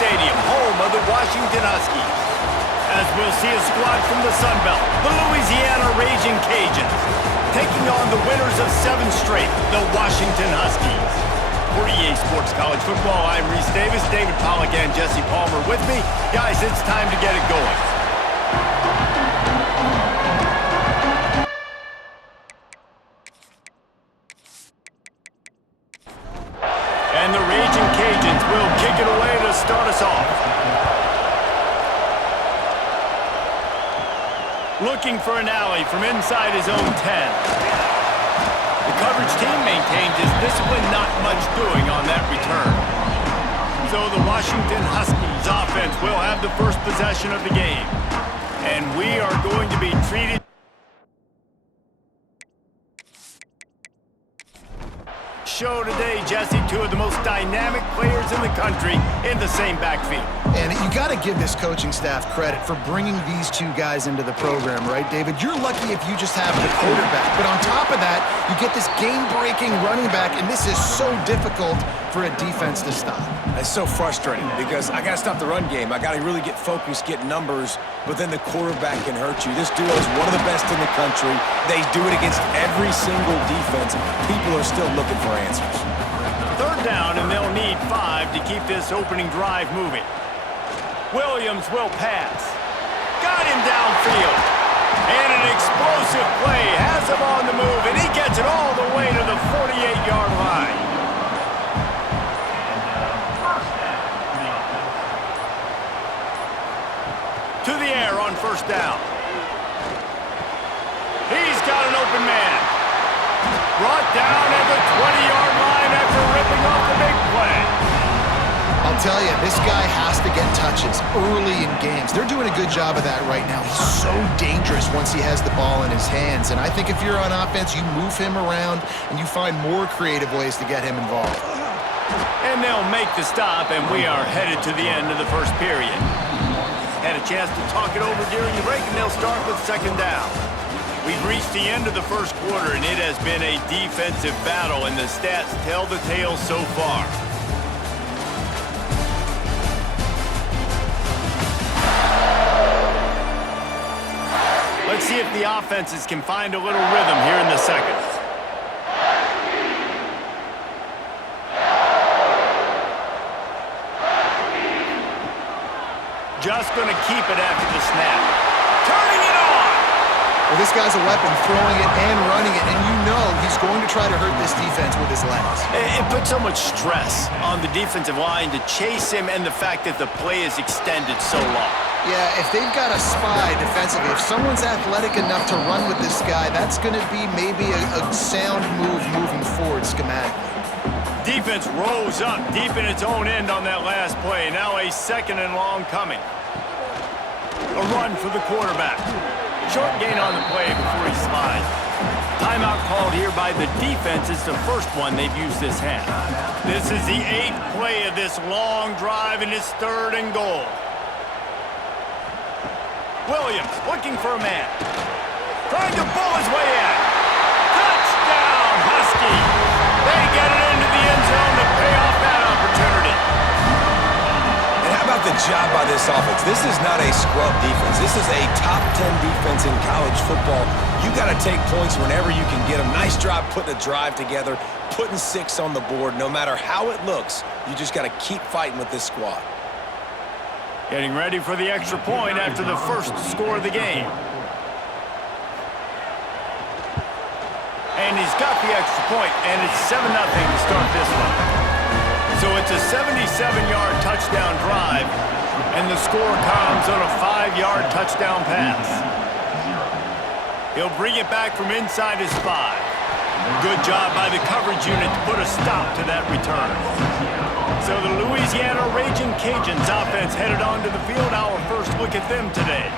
Stadium, home of the Washington Huskies. As we'll see a squad from the Sun Belt, the Louisiana Raging Cajuns, taking on the winners of 7 straight, the Washington Huskies. For EA Sports College Football, I'm Reese Davis, David Pollack and Jesse Palmer with me. Guys, it's time to get it going. And the Raging Cajuns will kick it away to start us off. Looking for an alley from inside his own 10. The coverage team maintained his discipline, not much doing on that return. So the Washington Huskies offense will have the first possession of the game. And we are going to be treated show today, Jesse, 2 of the most dynamic players in the country in the same backfield. And you got to give this coaching staff credit for bringing these 2 guys into the program, right, David? You're lucky if you just have the quarterback. But on top of that, you get this game-breaking running back, and this is so difficult for a defense to stop. It's so frustrating because I got to stop the run game. I got to really get focused, get numbers, but then the quarterback can hurt you. This duo is one of the best in the country. They do it against every single defense. People are still looking for answers. 3rd down, and they'll need 5 to keep this opening drive moving. Williams will pass. Got him downfield. And an explosive play has him on the move, and he gets it all the way to the 48-yard line. To the air on 1st down. He's got an open man. Brought down at the 20-yard line after ripping off the big play. I'll tell you, this guy has to get touches early in games. They're doing a good job of that right now. He's so dangerous once he has the ball in his hands. And I think if you're on offense, you move him around and you find more creative ways to get him involved. And they'll make the stop, and we are headed to the end of the first period. Had a chance to talk it over during the break, and they'll start with 2nd down. We've reached the end of the first quarter, and it has been a defensive battle, and the stats tell the tale so far. Let's see if the offenses can find a little rhythm here in the second. Just going to keep it after the snap. Turning it on! Well, this guy's a weapon, throwing it and running it, and you know he's going to try to hurt this defense with his legs. It puts so much stress on the defensive line to chase him, and the fact that the play is extended so long. Yeah, if they've got a spy defensively, if someone's athletic enough to run with this guy, that's going to be maybe a sound move moving forward schematically. Defense rose up deep in its own end on that last play. Now a 2nd and long coming. A run for the quarterback. Short gain on the play before he slides. Timeout called here by the defense. It's the first one they've used this half. This is the 8th play of this long drive, and it's 3rd and goal. Williams looking for a man. Trying to pull his way in. Touchdown, Huskies! They get it into the end zone to pay off that opportunity. And how about the job by this offense? This is not a scrub defense. This is a top 10 defense in college football. You got to take points whenever you can get them. Nice job putting a drive together, putting 6 on the board. No matter how it looks, you just got to keep fighting with this squad. Getting ready for the extra point after the first score of the game. And he's got the extra point, and it's 7-0 to start this one. So it's a 77-yard touchdown drive, and the score comes on a 5-yard touchdown pass. He'll bring it back from inside his 5. Good job by the coverage unit to put a stop to that return. So the Louisiana Raging Cajuns offense headed onto the field. Our first look at them today.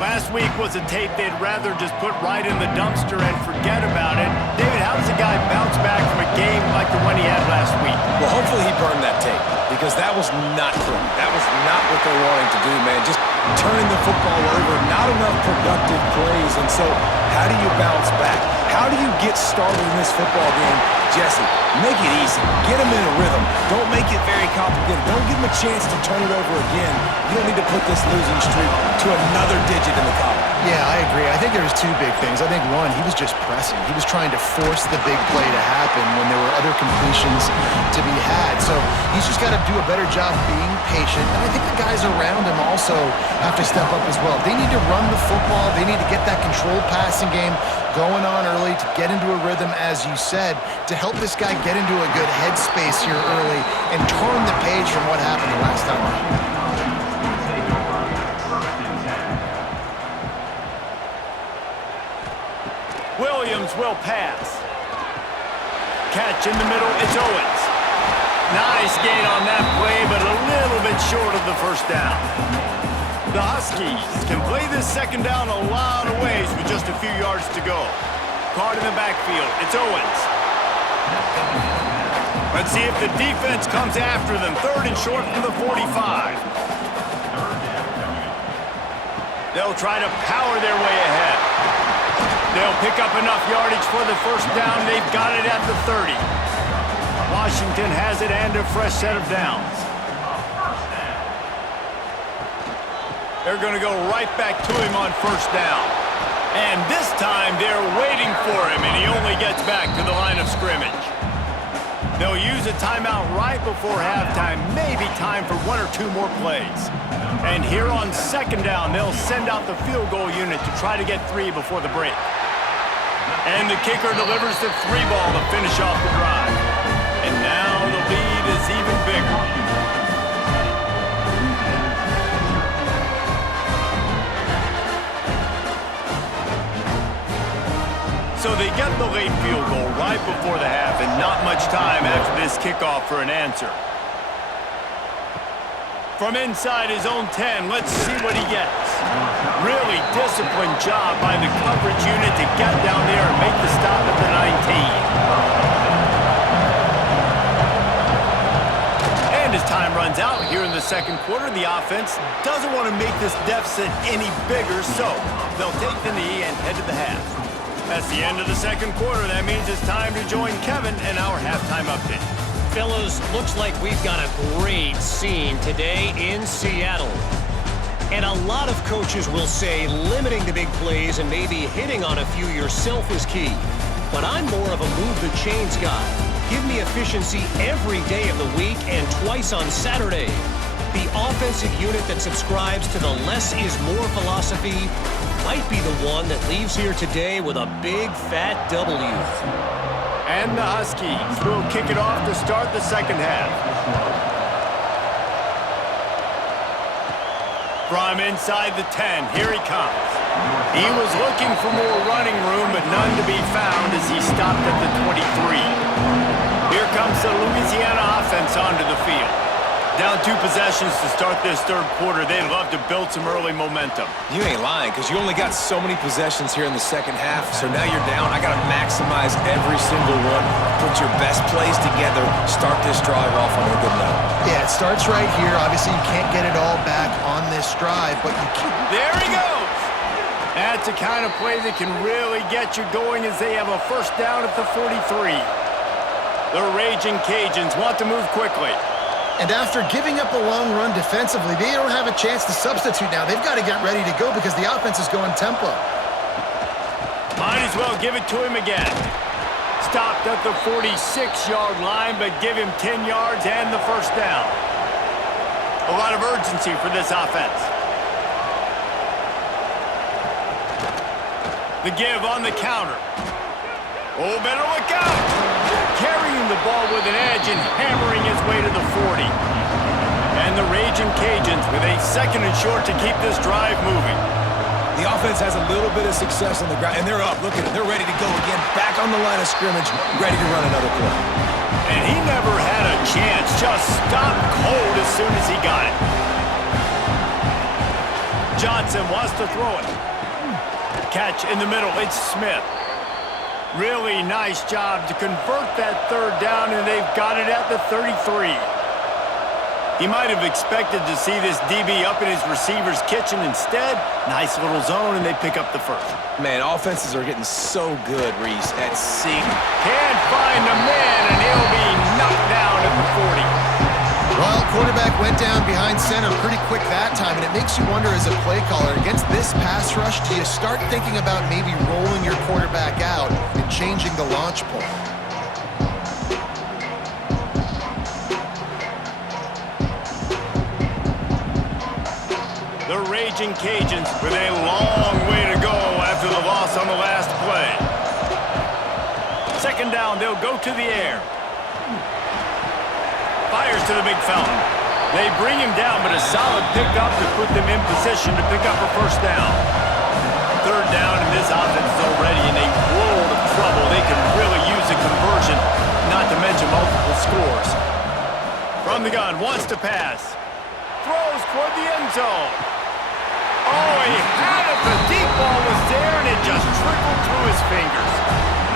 Last week was a tape they'd rather just put right in the dumpster and forget about it. David, how does a guy bounce back from a game like the one he had last week? Well, hopefully he burned that tape, because because that was not correct. That was not what they're wanting to do, man. Just turning the football over, not enough productive plays. And so how do you bounce back? How do you get started in this football game? Jesse, make it easy. Get them in a rhythm. Don't make it very complicated. Don't give them a chance to turn it over again. You don't need to put this losing streak to another digit in the column. Yeah, I agree. I think there was two big things. I think, one, he was just pressing. He was trying to force the big play to happen when there were other completions to be had. So he's just got to do a better job being patient. And I think the guys around him also have to step up as well. They need to run the football. They need to get that controlled passing game going on early to get into a rhythm, as you said, to help this guy get into a good headspace here early and turn the page from what happened the last time around. Williams will pass. Catch in the middle, it's Owens. Nice gain on that play, but a little bit short of the first down. The Huskies can play this second down a lot of ways with just a few yards to go. Card in the backfield, it's Owens. Let's see if the defense comes after them. Third and short from the 45. They'll try to power their way ahead. They'll pick up enough yardage for the first down. They've got it at the 30. Washington has it and a fresh set of downs. They're going to go right back to him on first down. And this time they're waiting for him, and he only gets back to the line of scrimmage. They'll use a timeout right before halftime, maybe time for one or two more plays. And here on second down, they'll send out the field goal unit to try to get 3 before the break. And the kicker delivers the 3 ball to finish off the drive. And now the lead is even bigger. So they get the late field goal right before the half and not much time after this kickoff for an answer. From inside his own 10, let's see what he gets. Really disciplined job by the coverage unit to get down there and make the stop at the 19. And as time runs out here in the second quarter, the offense doesn't want to make this deficit any bigger, so they'll take the knee and head to the half. That's the end of the second quarter. That means it's time to join Kevin in our halftime update. Fellas, looks like we've got a great scene today in Seattle. And a lot of coaches will say limiting the big plays and maybe hitting on a few yourself is key. But I'm more of a move the chains guy. Give me efficiency every day of the week and twice on Saturday. The offensive unit that subscribes to the less is more philosophy might be the one that leaves here today with a big fat W. And the Huskies will kick it off to start the second half. From inside the 10, here he comes. He was looking for more running room, but none to be found as he stopped at the 23. Here comes the Louisiana offense onto the field. Down 2 possessions to start this third quarter. They'd love to build some early momentum. You ain't lying, because you only got so many possessions here in the second half, so now you're down. I got to maximize every single one. Put your best plays together. Start this drive off on a good note. Yeah, it starts right here. Obviously, you can't get it all back on this drive, but you can. There he goes! That's the kind of play that can really get you going as they have a first down at the 43. The Raging Cajuns want to move quickly. And after giving up a long run defensively, they don't have a chance to substitute now. They've got to get ready to go because the offense is going tempo. Might as well give it to him again. Stopped at the 46-yard line, but give him 10 yards and the first down. A lot of urgency for this offense. The give on the counter. Oh, better look out! Carrying the ball with an edge and hammering his way to the 40. And the Raging Cajuns with a second and short to keep this drive moving. The offense has a little bit of success on the ground, and they're up. Look at it. They're ready to go again. Back on the line of scrimmage, ready to run another play. And he never had a chance. Just stopped cold as soon as he got it. Johnson wants to throw it. Catch in the middle. It's Smith. Really nice job to convert that third down, and they've got it at the 33. He might have expected to see this DB up in his receiver's kitchen. Instead, nice little zone, and they pick up the first. Man, offenses are getting so good, Reese, at seeing. Can't find a man, and he'll be knocked down at the 40. Well, quarterback went down behind center pretty quick that time, and it makes you wonder as a play caller, against this pass rush, do you start thinking about maybe rolling your quarterback out and changing the launch point? The Raging Cajuns with a long way to go after the loss on the last play. Second down, they'll go to the air. Fires to the big fella. They bring him down, but a solid pickup to put them in position to pick up a first down. Third down, and this offense is already in a world of trouble. They can really use a conversion, not to mention multiple scores. From the gun, wants to pass. Throws toward the end zone. Oh, he had it. The deep ball was there, and it just trickled through his fingers.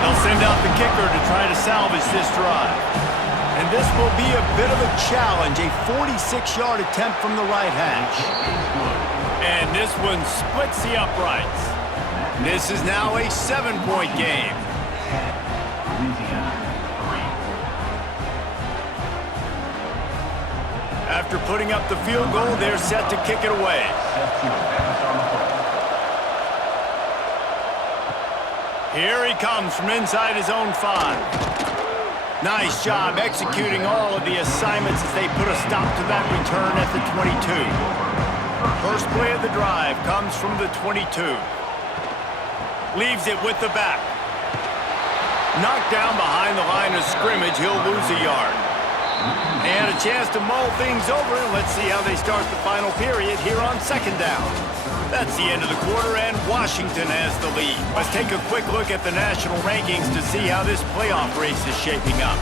They'll send out the kicker to try to salvage this drive. And this will be a bit of a challenge, a 46-yard attempt from the right hash. And this one splits the uprights. This is now a 7-point game. After putting up the field goal, they're set to kick it away. Here he comes from inside his own 5. Nice job executing all of the assignments as they put a stop to that return at the 22. First play of the drive comes from the 22. Leaves it with the back. Knocked down behind the line of scrimmage, he'll lose a yard. They had a chance to mull things over, and let's see how they start the final period here on second down. That's the end of the quarter, and Washington has the lead. Let's take a quick look at the national rankings to see how this playoff race is shaping up.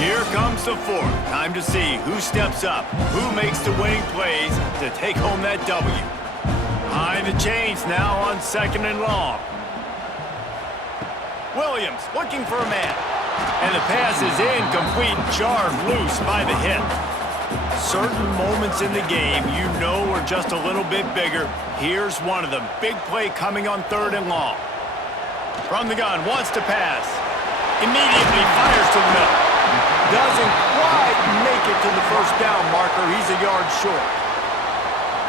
Here comes the fourth. Time to see who steps up, who makes the winning plays to take home that W. Behind the chains now on second and long. Williams looking for a man. And the pass is incomplete, jarred loose by the hit. Certain moments in the game you know are just a little bit bigger. Here's one of them. Big play coming on third and long. From the gun, wants to pass. Immediately fires to the middle. Doesn't quite make it to the first down marker. He's a yard short.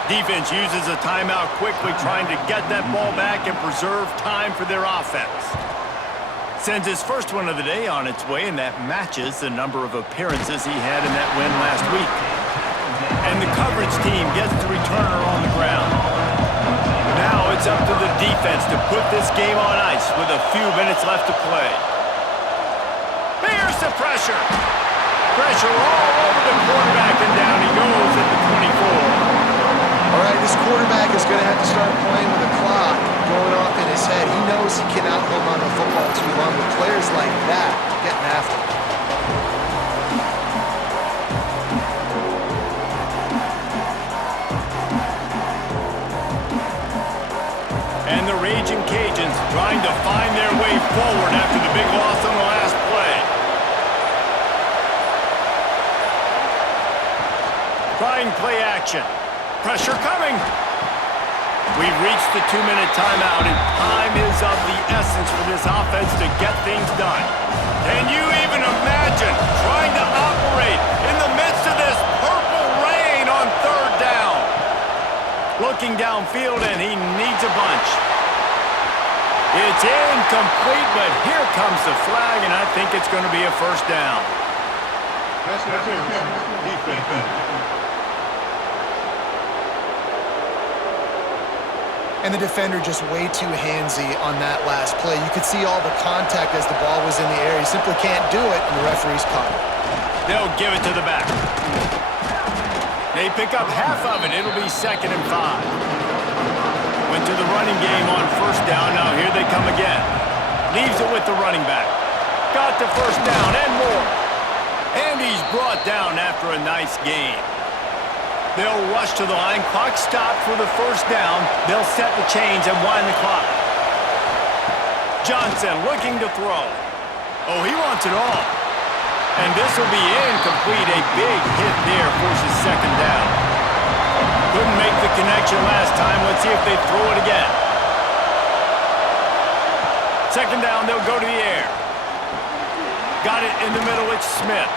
Defense uses a timeout quickly, trying to get that ball back and preserve time for their offense. Sends his first one of the day on its way, and that matches the number of appearances he had in that win last week. And the coverage team gets the returner on the ground. Now it's up to the defense to put this game on ice with a few minutes left to play. Here's the pressure. Pressure all over the quarterback, and down he goes at the 24. All right, this quarterback is going to have to start playing with a clock going off in his head. He knows he cannot hold on to the football too long, but players like that are getting after him. And the Raging Cajuns trying to find their way forward after the big loss on the last play. Trying play action. Pressure coming. We've reached the 2-minute timeout, and time is of the essence for this offense to get things done. Can you even imagine trying to operate in the midst of this purple rain on third down? Looking downfield, and he needs a bunch. It's incomplete, but here comes the flag, and I think it's going to be a first down. And the defender just way too handsy on that last play. You could see all the contact as the ball was in the air. He simply can't do it, and the referee's caught it. They'll give it to the back. They pick up half of it. It'll be 2nd and 5. Went to the running game on first down. Now here they come again. Leaves it with the running back. Got the first down and more. And he's brought down after a nice gain. They'll rush to the line. Clock stopped for the first down. They'll set the chains and wind the clock. Johnson looking to throw. Oh, he wants it all. And this will be incomplete. A big hit there forces second down. Couldn't make the connection last time. Let's see if they throw it again. Second down, they'll go to the air. Got it in the middle, it's Smith.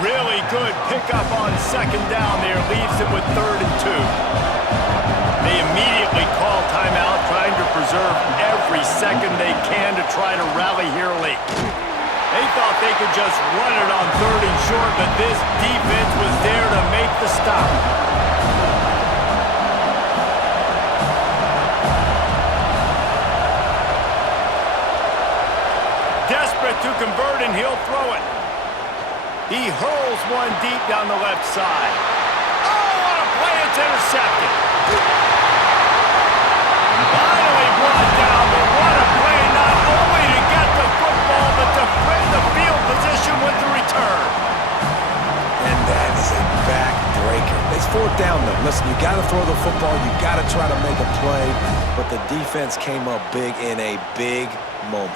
Really good pickup on second down there. Leaves them with 3rd and 2. They immediately call timeout, trying to preserve every second they can to try to rally here late. They thought they could just run it on 3rd and short, but this defense was there to make the stop. Desperate to convert, and he'll throw it. He hurls one deep down the left side. Oh, what a play! It's intercepted. Finally brought down, but what a play! Not only to get the football, but to flip the field position with the return. And that is a backbreaker. It's 4th down, though. Listen, you got to throw the football. You got to try to make a play. But the defense came up big in a big moment.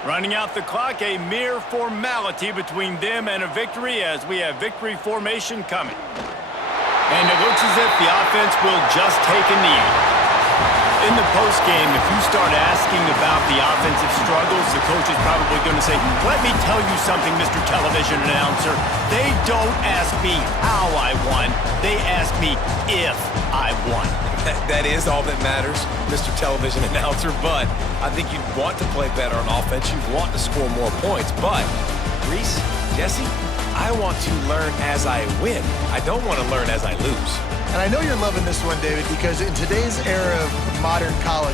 Running out the clock, a mere formality between them and a victory as we have victory formation coming. And it looks as if the offense will just take a knee. In the postgame, if you start asking about the offensive struggles, the coach is probably going to say, let me tell you something, Mr. Television Announcer. They don't ask me how I won. They ask me if I won. That is all that matters, Mr. Television Announcer, but I think you'd want to play better on offense. You'd want to score more points, but Reese, Jesse, I want to learn as I win. I don't want to learn as I lose. And I know you're loving this one, David, because in today's era of modern college